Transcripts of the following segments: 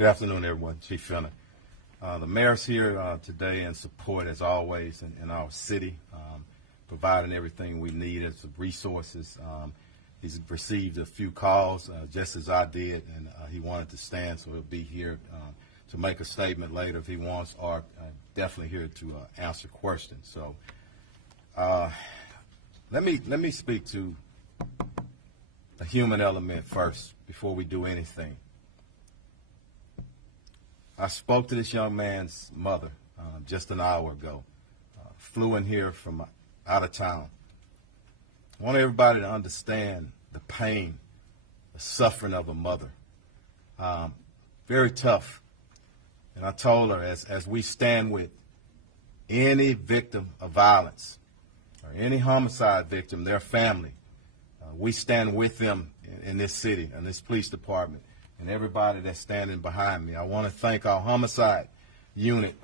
Good afternoon, everyone. Chief Finner. The mayor's here today in support, as always, in our city, providing everything we need as resources. He's received a few calls, just as I did, and he wanted to stand, so he'll be here to make a statement later if he wants, or definitely here to answer questions. So let me speak to the human element first before we do anything. I spoke to this young man's mother just an hour ago. Flew in here from out of town. I want everybody to understand the pain, the suffering of a mother. Very tough. And I told her, as we stand with any victim of violence or any homicide victim, their family, we stand with them in this city, in this police department, and everybody that's standing behind me. I want to thank our homicide unit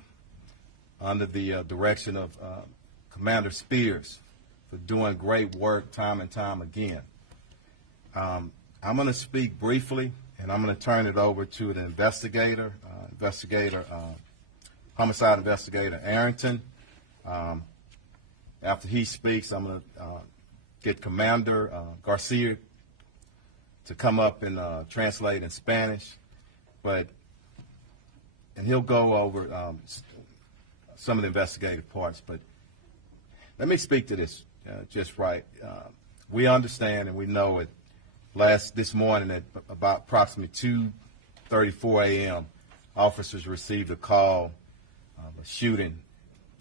under the direction of Commander Spears for doing great work time and time again. I'm going to speak briefly, and I'm going to turn it over to the investigator, homicide investigator Arrington. After he speaks, I'm going to get Commander Garcia to come up and translate in Spanish, and he'll go over some of the investigative parts. But let me speak to this just right. We understand and we know it. This morning at about approximately 2:34 a.m., officers received a call of a shooting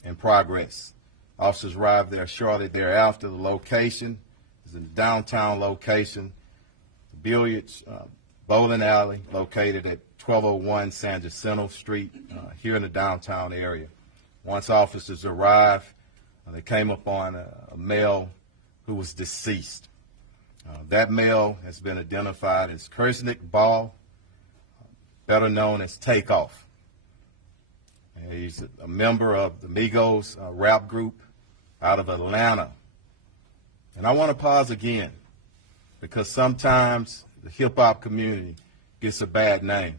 in progress. Officers arrived there shortly thereafter. The location is in the downtown location. Billiards bowling alley located at 1201 San Jacinto Street here in the downtown area. Once officers arrived, they came upon a male who was deceased. That male has been identified as Kersnick Ball, better known as Takeoff. He's a member of the Migos rap group out of Atlanta. And I want to pause again, because sometimes the hip-hop community gets a bad name.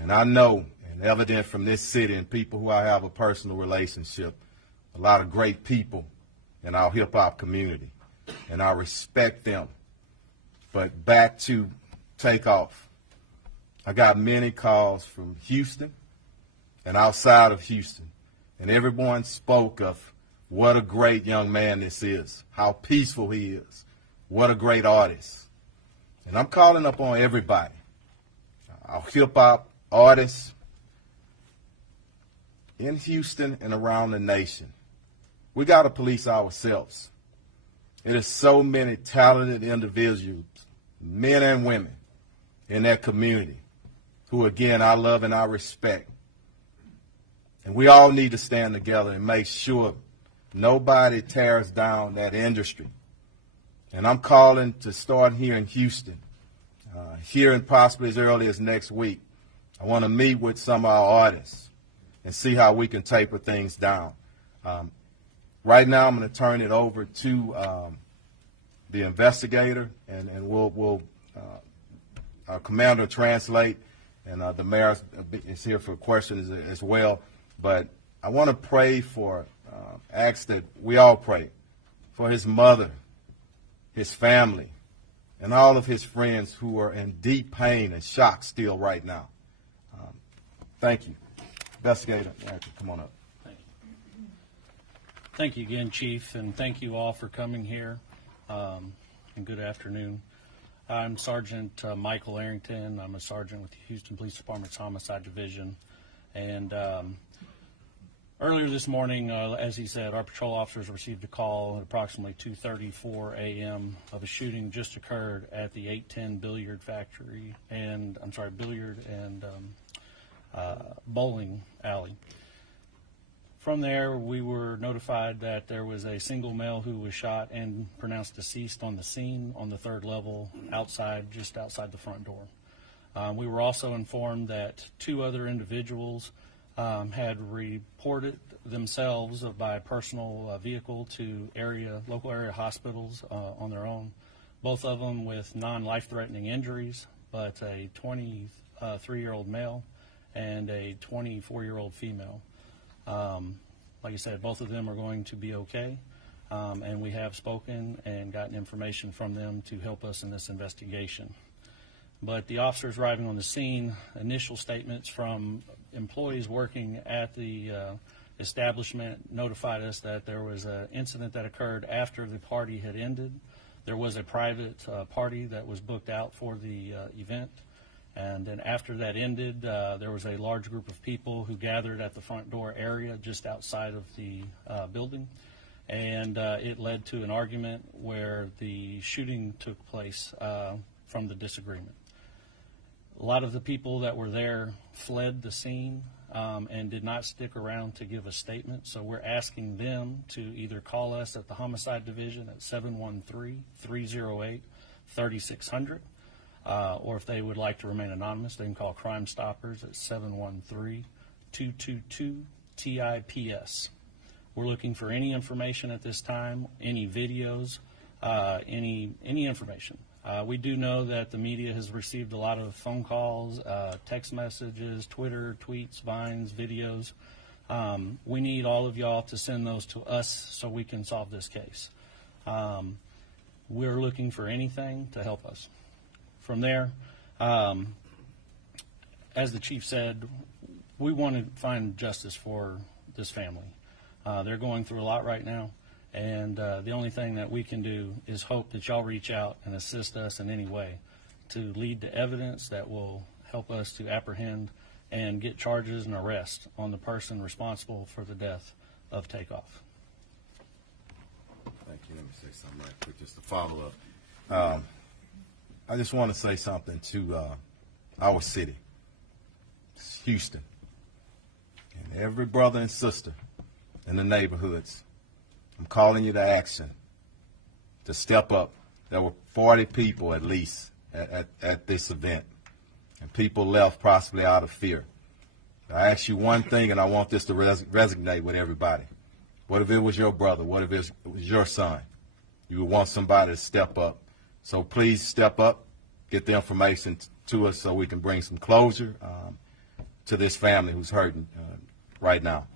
And I know, and evident from this city and people who I have a personal relationship, a lot of great people in our hip-hop community, and I respect them. But back to Takeoff. I got many calls from Houston and outside of Houston, and everyone spoke of what a great young man this is, how peaceful he is, what a great artist. And I'm calling up on everybody, our hip-hop artists in Houston and around the nation. We got to police ourselves. It is so many talented individuals, men and women, in that community who, again, I love and I respect. And we all need to stand together and make sure nobody tears down that industry. And I'm calling to start here in Houston, here and possibly as early as next week. I want to meet with some of our artists and see how we can taper things down. Right now, I'm going to turn it over to the investigator, and we'll our commander translate, and the mayor is here for questions as well. But I want to pray ask that we all pray for his mother, his family, and all of his friends who are in deep pain and shock still right now. Thank you. Investigator, come on up. Thank you again, Chief, and thank you all for coming here, and good afternoon. I'm Sergeant Michael Arrington. I'm a sergeant with the Houston Police Department's Homicide Division, and earlier this morning, as he said, our patrol officers received a call at approximately 2:34 a.m. of a shooting just occurred at the 810 billiard and bowling alley. From there, we were notified that there was a single male who was shot and pronounced deceased on the scene on the third level just outside the front door. We were also informed that two other individuals had reported themselves by personal vehicle to local area hospitals on their own, both of them with non-life-threatening injuries, but a 3-year-old male and a 24-year-old female. Like I said, both of them are going to be okay, and we have spoken and gotten information from them to help us in this investigation. But the officers arriving on the scene, initial statements from employees working at the establishment notified us that there was an incident that occurred after the party had ended. There was a private party that was booked out for the event. And then after that ended, there was a large group of people who gathered at the front door area just outside of the building. And it led to an argument where the shooting took place from the disagreement. A lot of the people that were there fled the scene and did not stick around to give a statement. So we're asking them to either call us at the Homicide Division at 713-308-3600. Or if they would like to remain anonymous, they can call Crime Stoppers at 713-222-TIPS. We're looking for any information at this time, any videos, any information. We do know that the media has received a lot of phone calls, text messages, Twitter, tweets, vines, videos. We need all of y'all to send those to us so we can solve this case. We're looking for anything to help us. From there, as the chief said, we want to find justice for this family. They're going through a lot right now, and the only thing that we can do is hope that y'all reach out and assist us in any way to lead to evidence that will help us to apprehend and get charges and arrest on the person responsible for the death of Takeoff. Thank you. Let me say something right quick, just to follow up. I just want to say something to our city, it's Houston, and every brother and sister in the neighborhoods. I'm calling you to action, to step up. There were 40 people at least at this event, and people left possibly out of fear. I ask you one thing, and I want this to resonate with everybody. What if it was your brother? What if it was your son? You would want somebody to step up. So please step up, get the information to us so we can bring some closure to this family who's hurting right now.